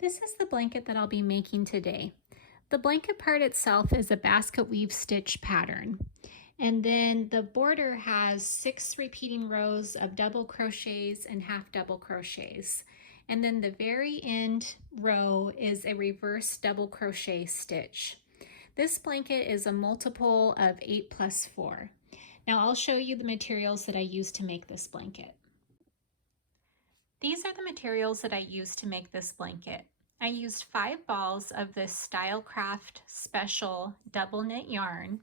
This is the blanket that I'll be making today. The blanket part itself is a basket weave stitch pattern. And then the border has 6 repeating rows of double crochets and half double crochets. And then the very end row is a reverse double crochet stitch. This blanket is a multiple of 8 plus 4. Now I'll show you the materials that I used to make this blanket. These are the materials that I used to make this blanket. I used 5 balls of this Stylecraft Special double knit yarn.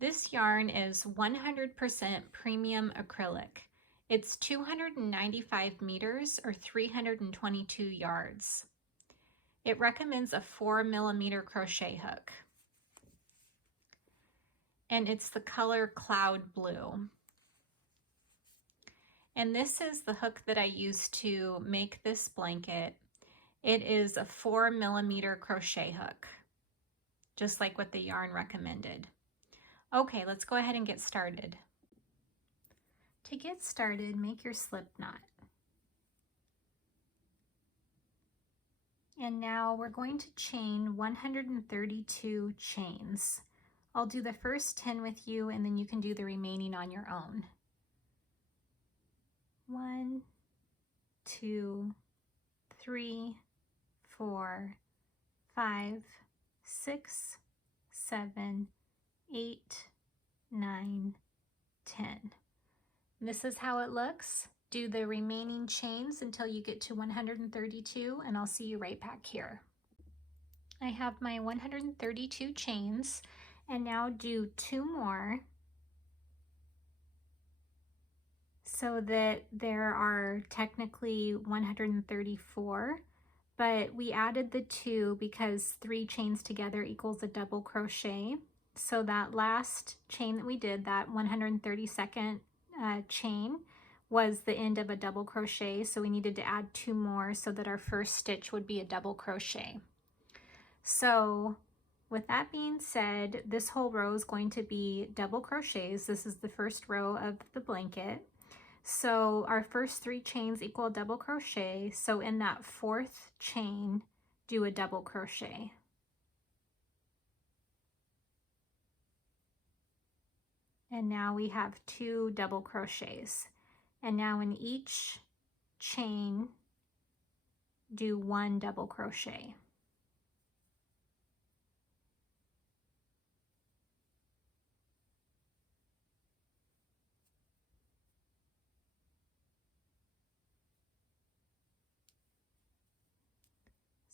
This yarn is 100% premium acrylic. It's 295 meters or 322 yards. It recommends a 4mm crochet hook. And it's the color Cloud Blue. And this is the hook that I used to make this blanket. It is a 4mm crochet hook, just like what the yarn recommended. Okay, let's go ahead and get started. To get started, make your slip knot. And now we're going to chain 132 chains. I'll do the first 10 with you, and then you can do the remaining on your own. 1, 2, 3, 4, 5, 6, 7, 8, 9, 10. And this is how it looks. Do the remaining chains until you get to 132, and I'll see you right back here. I have my 132 chains, and now do 2 more so that there are technically 134, but we added the 2 because 3 chains together equals a double crochet. So that last chain that we did, that 132nd chain, was the end of a double crochet, so we needed to add 2 more so that our first stitch would be a double crochet. So with that being said, this whole row is going to be double crochets. This is the first row of the blanket. So our first 3 chains equal a double crochet. So in that 4th chain, do a double crochet. And now we have 2 double crochets. And now in each chain, do 1 double crochet.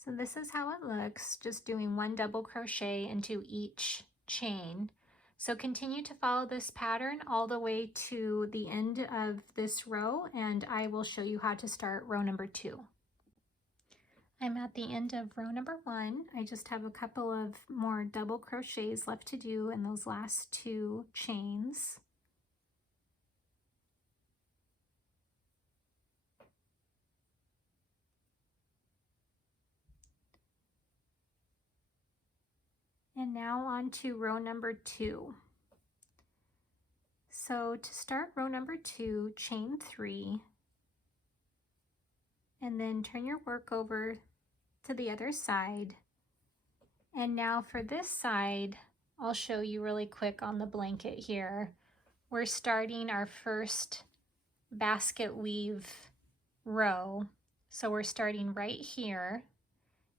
So this is how it looks, just doing 1 double crochet into each chain. So continue to follow this pattern all the way to the end of this row, and I will show you how to start row number 2. I'm at the end of row number 1. I just have a couple of more double crochets left to do in those last 2 chains. And now on to row number 2. So to start row number 2, chain 3, and then turn your work over to the other side. And now for this side, I'll show you really quick on the blanket here. We're starting our first basket weave row. So we're starting right here,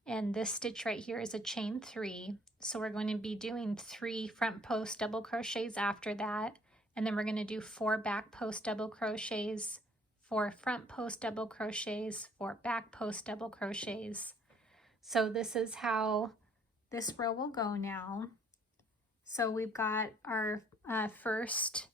and this stitch right here is a chain 3. So we're going to be doing 3 front post double crochets after that, and then we're going to do 4 back post double crochets, 4 front post double crochets, 4 back post double crochets. So this is how this row will go now. So we've got our first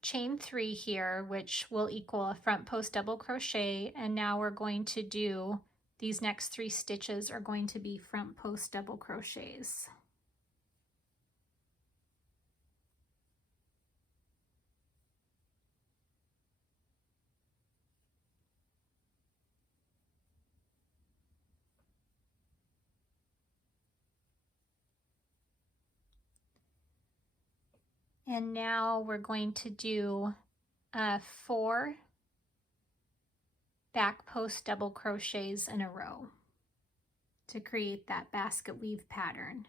chain 3 here, which will equal a front post double crochet, and now we're going to do these next 3 stitches are going to be front post double crochets. And now we're going to do 4 back post double crochets in a row to create that basket weave pattern.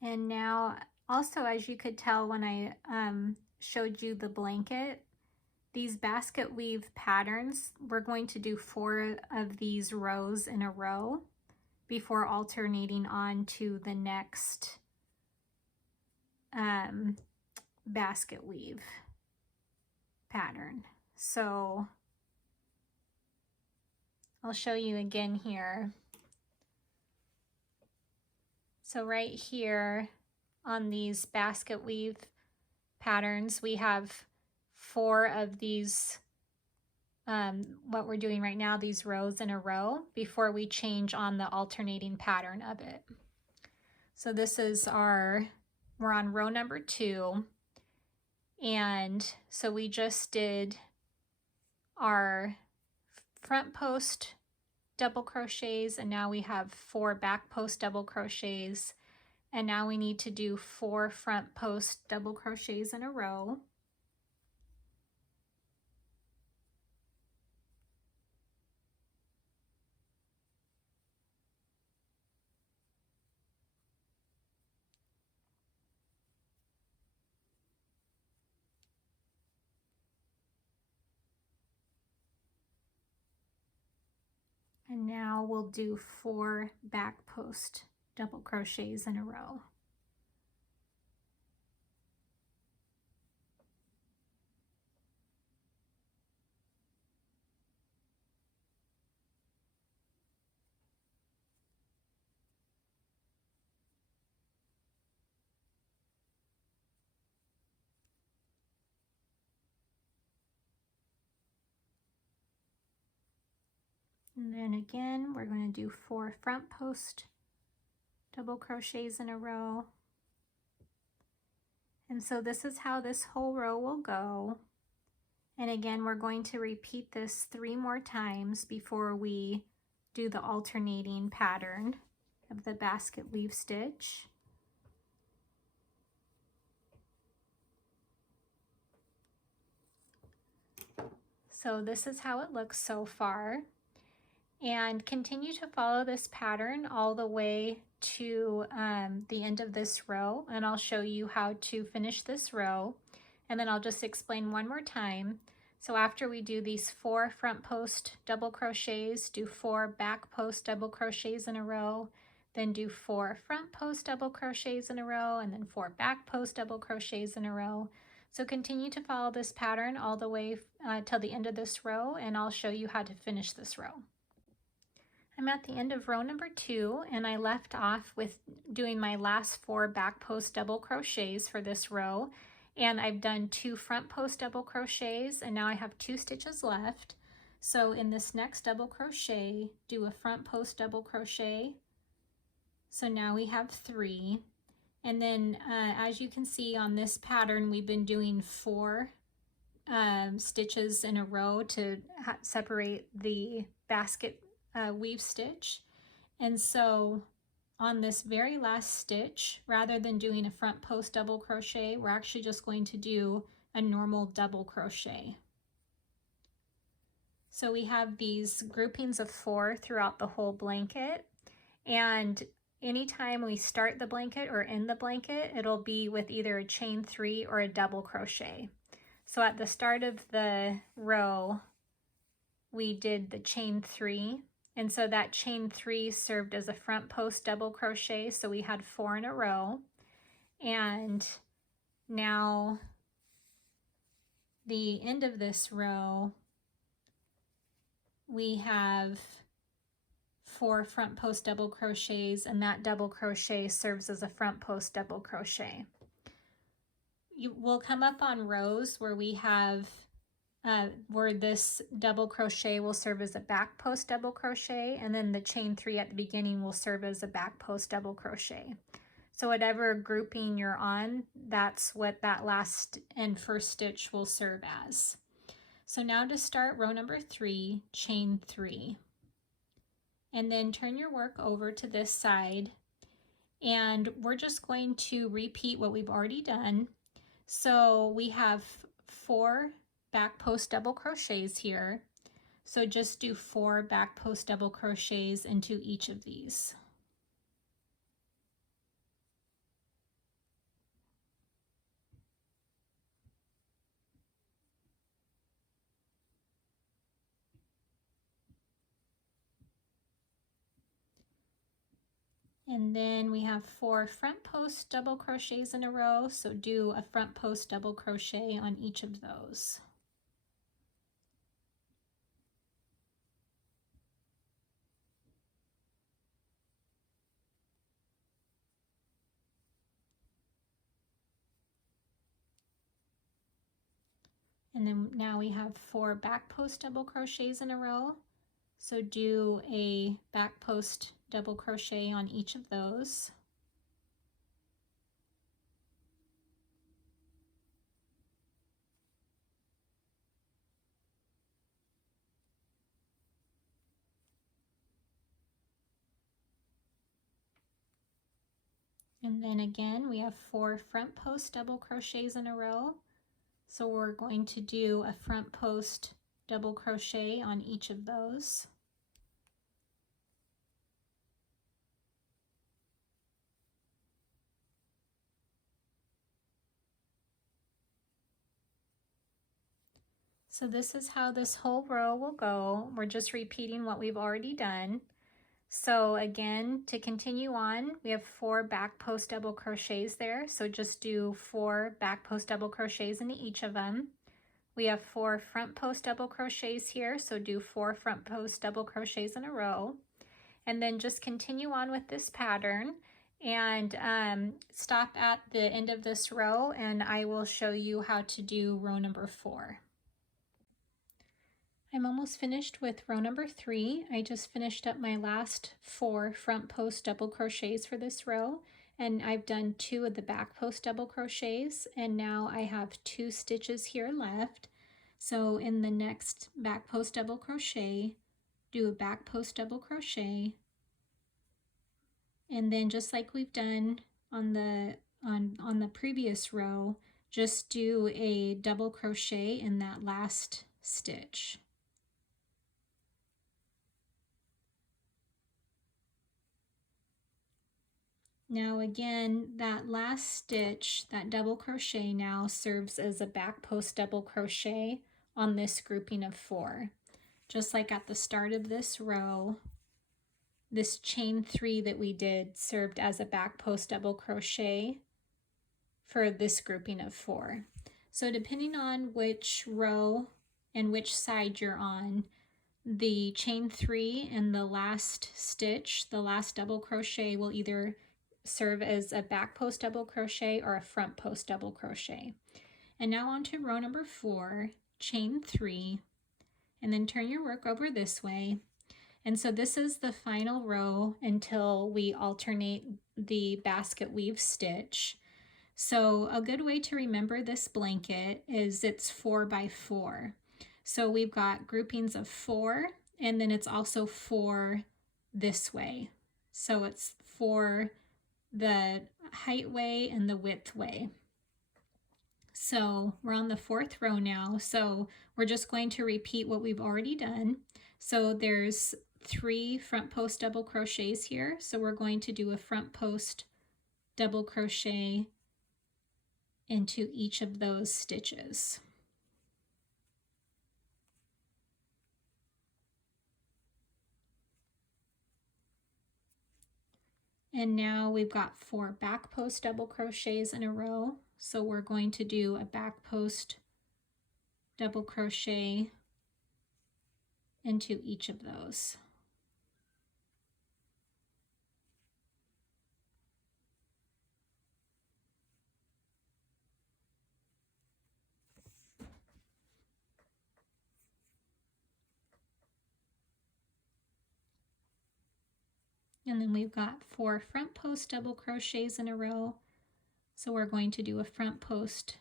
And now also, as you could tell when I showed you the blanket, these basket weave patterns, we're going to do 4 of these rows in a row before alternating on to the next basket weave pattern. So I'll show you again here. So right here on these basket weave patterns, we have 4 of these, what we're doing right now, these rows in a row before we change on the alternating pattern of it. So this is we're on row number 2. And so we just did our front post double crochets, and now we have 4 back post double crochets, and now we need to do 4 front post double crochets in a row. And now we'll do 4 back post double crochets in a row. And then again, we're going to do 4 front post double crochets in a row. And so this is how this whole row will go. And again, we're going to repeat this 3 more times before we do the alternating pattern of the basket weave stitch. So this is how it looks so far. And continue to follow this pattern all the way to the end of this row, and I'll show you how to finish this row, and then I'll just explain one more time. So after we do these 4 front post double crochets, do 4 back post double crochets in a row, then do 4 front post double crochets in a row, and then 4 back post double crochets in a row. So continue to follow this pattern all the way till the end of this row, and I'll show you how to finish this row. I'm at the end of row number 2, and I left off with doing my last 4 back post double crochets for this row, and I've done 2 front post double crochets, and now I have 2 stitches left. So in this next double crochet, do a front post double crochet. So now we have 3, and then as you can see on this pattern, we've been doing 4 stitches in a row to separate the basket weave stitch. And so on this very last stitch, rather than doing a front post double crochet, we're actually just going to do a normal double crochet. So we have these groupings of 4 throughout the whole blanket, and anytime we start the blanket or end the blanket, it'll be with either a chain 3 or a double crochet. So at the start of the row, we did the chain 3, and so that chain 3 served as a front post double crochet, so we had 4 in a row. And now the end of this row, we have 4 front post double crochets, and that double crochet serves as a front post double crochet. We'll come up on rows where we have where this double crochet will serve as a back post double crochet, and then the chain 3 at the beginning will serve as a back post double crochet. So whatever grouping you're on, that's what that last and first stitch will serve as. So now to start row number 3, chain 3. And then turn your work over to this side, and we're just going to repeat what we've already done. So we have 4 back post double crochets here. So just do 4 back post double crochets into each of these. And then we have 4 front post double crochets in a row, so do a front post double crochet on each of those. And then now we have 4 back post double crochets in a row, so do a back post double crochet on each of those. And then again, we have 4 front post double crochets in a row. So we're going to do a front post double crochet on each of those. So this is how this whole row will go. We're just repeating what we've already done. So again, to continue on, we have 4 back post double crochets there. So just do 4 back post double crochets into each of them. We have 4 front post double crochets here. So do 4 front post double crochets in a row. And then just continue on with this pattern and stop at the end of this row, and I will show you how to do row number 4. I'm almost finished with row number 3. I just finished up my last 4 front post double crochets for this row, and I've done 2 of the back post double crochets, and now I have 2 stitches here left. So in the next back post double crochet, do a back post double crochet, and then just like we've done on the previous row, just do a double crochet in that last stitch. Now again, that last stitch, that double crochet now serves as a back post double crochet on this grouping of 4. Just like at the start of this row, this chain 3 that we did served as a back post double crochet for this grouping of 4. So depending on which row and which side you're on, the chain 3 and the last stitch, the last double crochet, will either serve as a back post double crochet or a front post double crochet. And now on to row number 4, chain 3, and then turn your work over this way. And so this is the final row until we alternate the basket weave stitch. So a good way to remember this blanket is it's 4 by 4. So we've got groupings of 4, and then it's also 4 this way. So it's 4 the height way and the width way. So we're on the 4th row now. So we're just going to repeat what we've already done. So there's 3 front post double crochets here. So we're going to do a front post double crochet into each of those stitches. And now we've got 4 back post double crochets in a row. So we're going to do a back post double crochet into each of those. And then we've got 4 front post double crochets in a row. So we're going to do a front post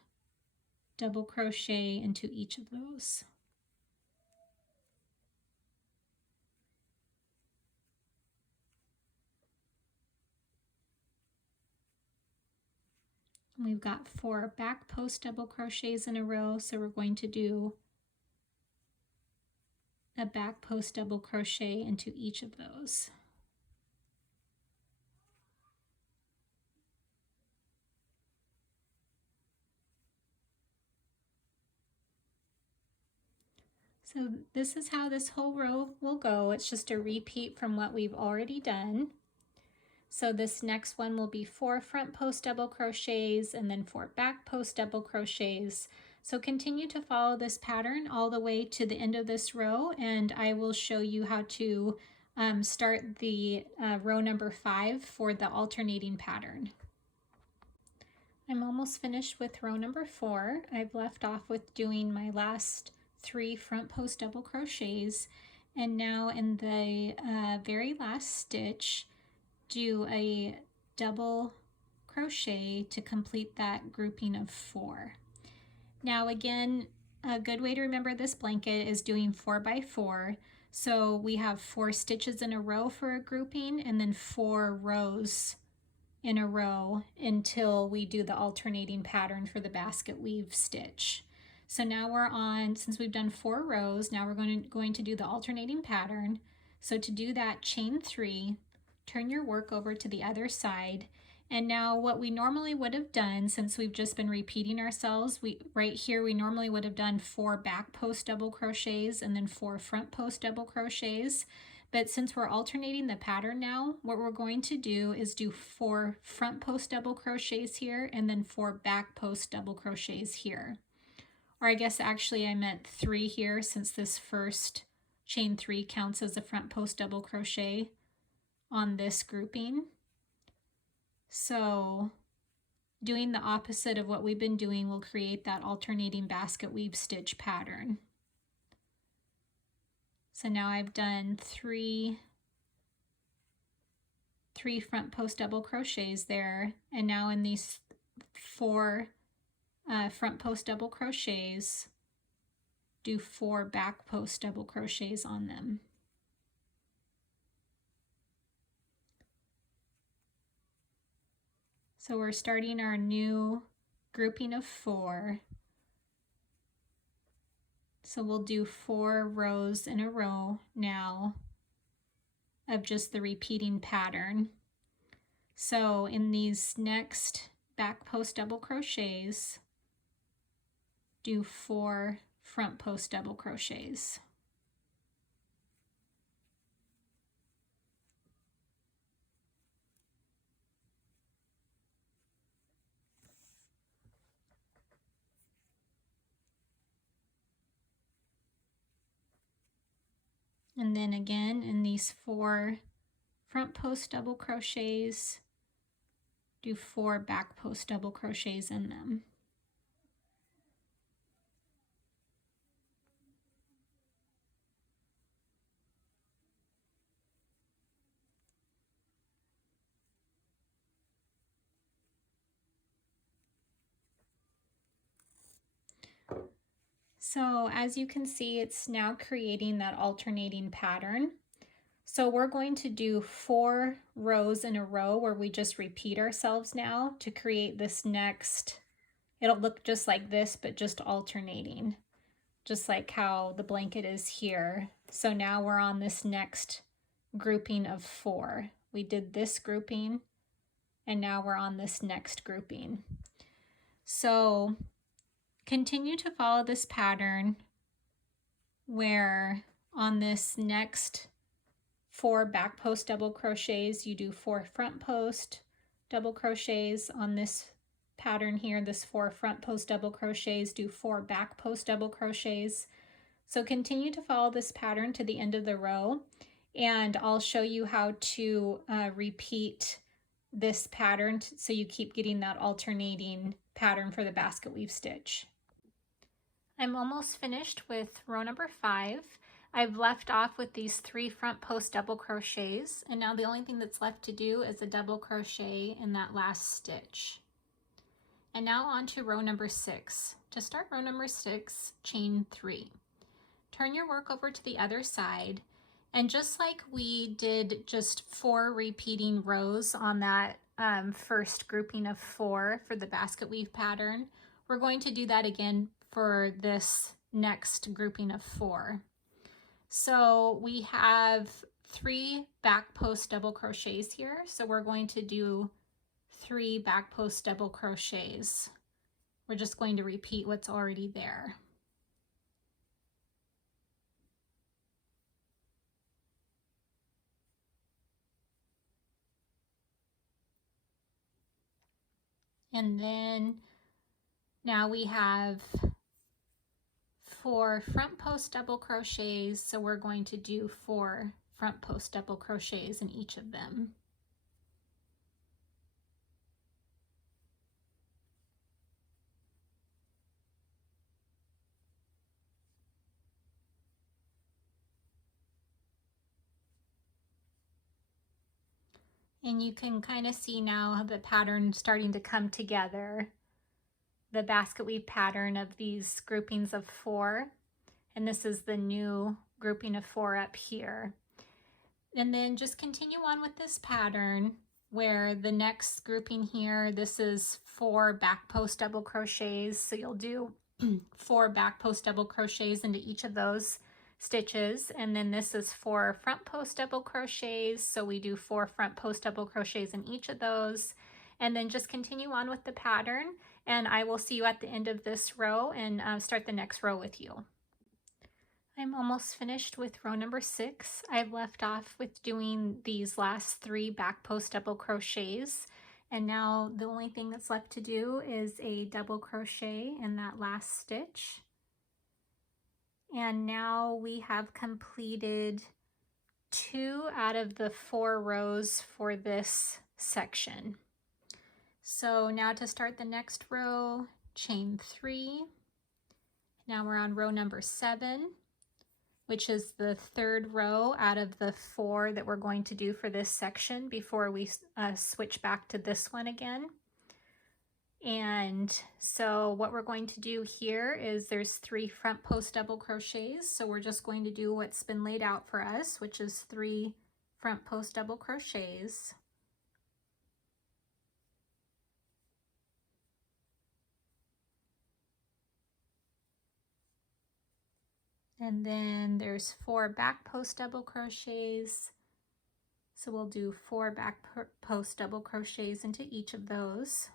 double crochet into each of those. We've got 4 back post double crochets in a row, so we're going to do a back post double crochet into each of those. So this is how this whole row will go. It's just a repeat from what we've already done. So this next one will be 4 front post double crochets and then 4 back post double crochets. So continue to follow this pattern all the way to the end of this row, and I will show you how to start the row number 5 for the alternating pattern. I'm almost finished with row number 4. I've left off with doing my last 3 front post double crochets, and now in the very last stitch, do a double crochet to complete that grouping of 4. Now again, a good way to remember this blanket is doing 4 by 4. So we have 4 stitches in a row for a grouping and then 4 rows in a row until we do the alternating pattern for the basket weave stitch. So now we're on, since we've done 4 rows, now we're going to do the alternating pattern. So to do that, chain 3, turn your work over to the other side, and now what we normally would have done, since we've just been repeating ourselves, right here we normally would have done 4 back post double crochets and then 4 front post double crochets. But since we're alternating the pattern now, what we're going to do is do 4 front post double crochets here and then 4 back post double crochets here. Or I guess actually I meant 3 here, since this first chain 3 counts as a front post double crochet on this grouping. So doing the opposite of what we've been doing will create that alternating basket weave stitch pattern. So now I've done three front post double crochets there, and now in these 4 front post double crochets, do 4 back post double crochets on them. So we're starting our new grouping of 4. So we'll do 4 rows in a row now of just the repeating pattern. So in these next back post double crochets, do 4 front post double crochets. And then again in these 4 front post double crochets, do 4 back post double crochets in them. So as you can see, it's now creating that alternating pattern. So we're going to do 4 rows in a row where we just repeat ourselves now to create this next, it'll look just like this, but just alternating, just like how the blanket is here. So now we're on this next grouping of 4. We did this grouping, and now we're on this next grouping. So continue to follow this pattern where on this next 4 back post double crochets, you do 4 front post double crochets. On this pattern here, this 4 front post double crochets, do 4 back post double crochets. So continue to follow this pattern to the end of the row, and I'll show you how to repeat this pattern so you keep getting that alternating pattern for the basket weave stitch. I'm almost finished with row number 5. I've left off with these 3 front post double crochets, and now the only thing that's left to do is a double crochet in that last stitch. And now on to row number 6. To start row number 6, chain 3. Turn your work over to the other side, and just like we did just 4 repeating rows on that first grouping of 4 for the basket weave pattern. We're going to do that again for this next grouping of 4. So we have 3 back post double crochets here. So we're going to do 3 back post double crochets. We're just going to repeat what's already there. And then now we have 4 front post double crochets, so we're going to do 4 front post double crochets in each of them. And you can kind of see now the pattern starting to come together, the basket weave pattern of these groupings of 4. And this is the new grouping of 4 up here. And then just continue on with this pattern where the next grouping here, this is 4 back post double crochets. So you'll do 4 back post double crochets into each of those stitches, and then this is 4 front post double crochets, so we do 4 front post double crochets in each of those, and then just continue on with the pattern, and I will see you at the end of this row and start the next row with you. I'm almost finished with row number 6. I've left off with doing these last 3 back post double crochets, and now the only thing that's left to do is a double crochet in that last stitch. And now we have completed 2 out of the 4 rows for this section. So now to start the next row, chain 3. Now we're on row number 7, which is the 3rd row out of the 4 that we're going to do for this section before we switch back to this one again. And so what we're going to do here is there's 3 front post double crochets. So we're just going to do what's been laid out for us, which is 3 front post double crochets. And then there's 4 back post double crochets. So we'll do 4 back post double crochets into each of those.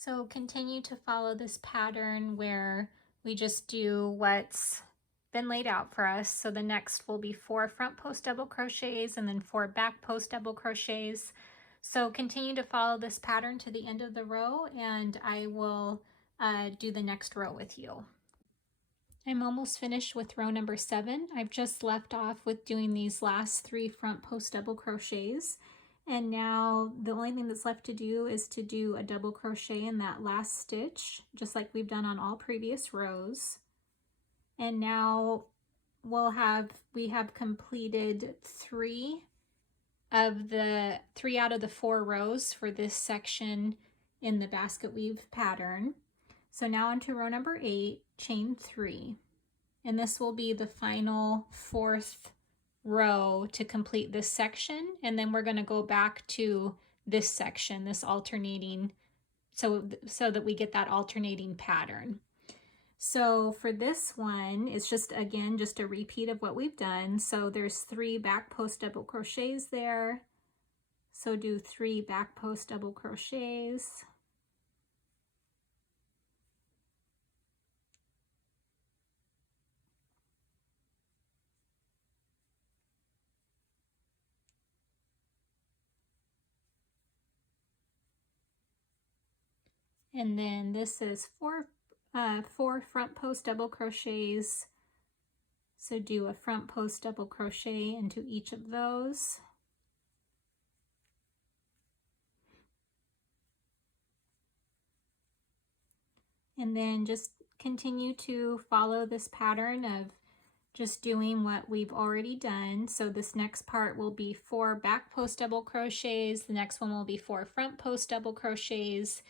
So continue to follow this pattern where we just do what's been laid out for us. So the next will be 4 front post double crochets and then 4 back post double crochets. So continue to follow this pattern to the end of the row, and I will do the next row with you. I'm almost finished with row number 7. I've just left off with doing these last 3 front post double crochets. And now the only thing that's left to do is to do a double crochet in that last stitch, just like we've done on all previous rows. And now we have completed 3 out of the 4 rows for this section in the basket weave pattern. So now onto row number 8, chain 3. And this will be the final 4th row to complete this section, and then we're going to go back to this section, this alternating, so that we get that alternating pattern. So for this one, it's just again just a repeat of what we've done. So there's 3 back post double crochets there, so do 3 back post double crochets. And then this is 4 front post double crochets. So do a front post double crochet into each of those. And then just continue to follow this pattern of just doing what we've already done. So this next part will be 4 back post double crochets. The next one will be 4 front post double crochets.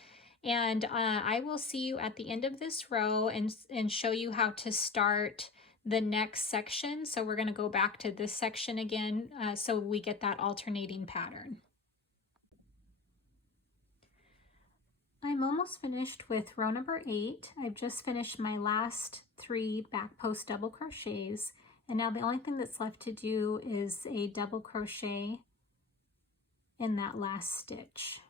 And I will see you at the end of this row and show you how to start the next section. So we're going to go back to this section again so we get that alternating pattern. I'm almost finished with row number 8. I've just finished my last 3 back post double crochets, and now the only thing that's left to do is a double crochet in that last stitch.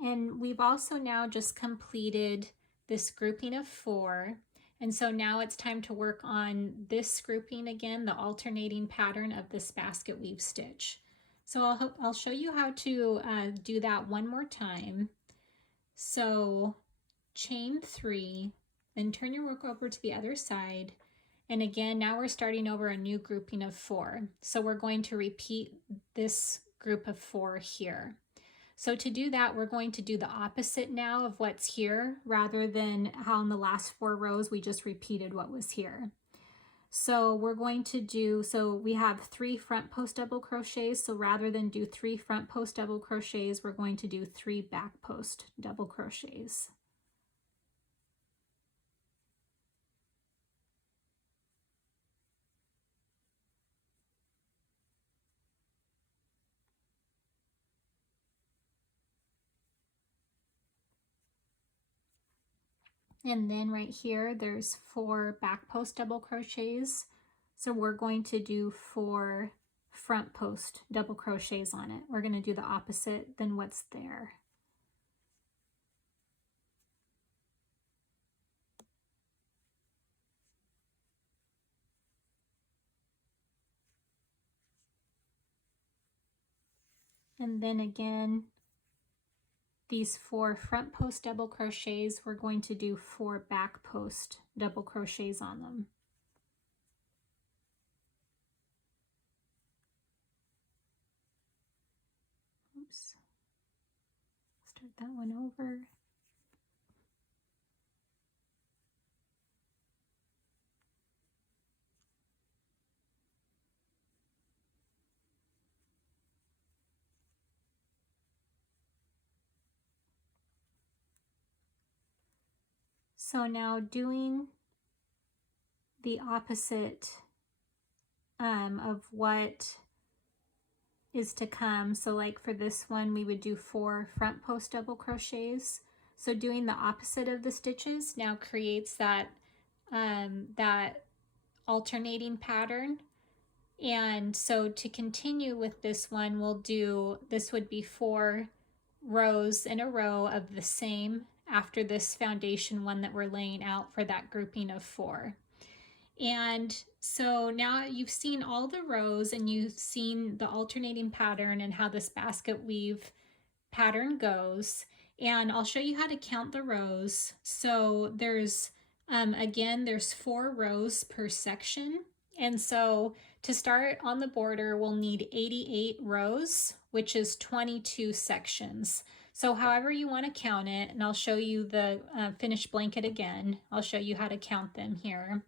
And we've also now just completed this grouping of 4, and so now it's time to work on this grouping again, the alternating pattern of this basket weave stitch. So I'll show you how to do that one more time. So chain 3, then turn your work over to the other side, and again now we're starting over a new grouping of 4. So we're going to repeat this group of 4 here. So to do that, we're going to do the opposite now of what's here, rather than how in the last 4 rows we just repeated what was here. So we're going to do, so we have 3 front post double crochets, so rather than do 3 front post double crochets, we're going to do 3 back post double crochets. And then right here, there's 4 back post double crochets. So we're going to do 4 front post double crochets on it. We're going to do the opposite than what's there. And then again, these 4 front post double crochets, we're going to do 4 back post double crochets on them. Oops. Start that one over. So now doing the opposite of what is to come. So like for this one, we would do 4 front post double crochets. So doing the opposite of the stitches now creates that, that alternating pattern. And so to continue with this one, we'll do, this would be 4 rows in a row of the same after this foundation one that we're laying out for that grouping of 4. And so now you've seen all the rows and you've seen the alternating pattern and how this basket weave pattern goes. And I'll show you how to count the rows. So there's, again, there's 4 rows per section. And so to start on the border, we'll need 88 rows, which is 22 sections. So however you want to count it, and I'll show you the finished blanket again. I'll show you how to count them here.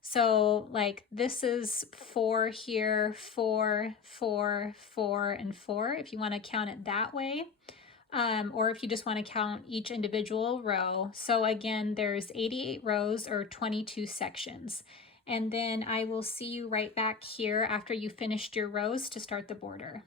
So like this is 4 here, 4, 4, 4, and 4, if you want to count it that way. Or if you just want to count each individual row. So again, there's 88 rows or 22 sections. And then I will see you right back here after you finished your rows to start the border.